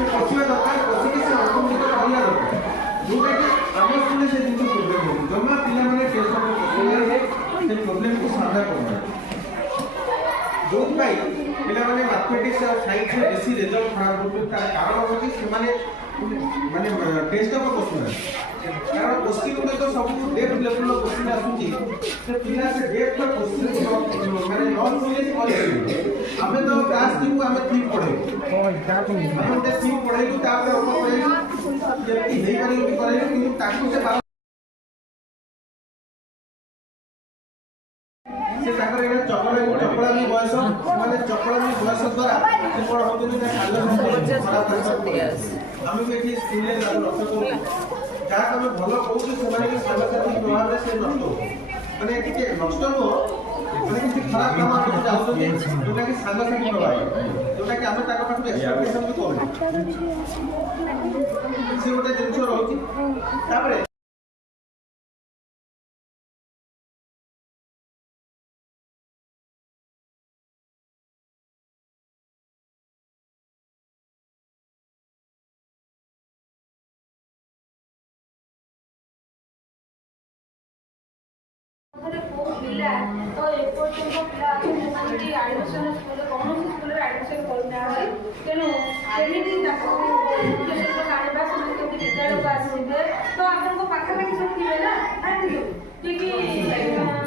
से पशिया दरकार पशिके से ऑटोमेटिक करिया दरकार जोटा कि आम स्कूल से जिन प्रॉब्लम हो जमा पिला माने टेस्ट को पशिया से प्रॉब्लम को सामना करना जो भाई पिला माने मैथमेटिक्स और साइंस में बेसी रिजल्ट खराब होते तार कारण हो कि से माने टेस्ट को पशिया कारण क्वेश्चन गुटे तो सब डेप लेवल रो क्वेश्चन आसुची से पिला से डेप रो क्वेश्चन माने नॉन नॉलेज कर हमें तो क्लास दिबु हमें ठीक पढ़े हम ते ठीक पढ़े तो तापर ऊपर पढ़े जेति हेई पारी कि करे कि ताकू से से ताकर एटा चपड़ा भी बयस माने चपड़ा भी बयस द्वारा से कोन होते ना खालो खराब कर हमें भी एठी स्कूल रे लक्ष्य करू जहाँ हमें भल कौन से साथी प्रभाव से नष्ट हो मैंने टे नष्ट हो मैंने किसी खराब काम आप जाऊँ जोटा कि साथी प्रभाव जोटा कि आम पाठ एक्सपेक्टेशन भी करूँ सी गोटे जिन रही पिला तो एपर्तंत पिला अच्छे आडमिशन स्कूल कौन स्कूल आडमिशन करना तेणु केमी आने विद्यालय को आसवे तो आपको पाखापाखि सब थे ना कि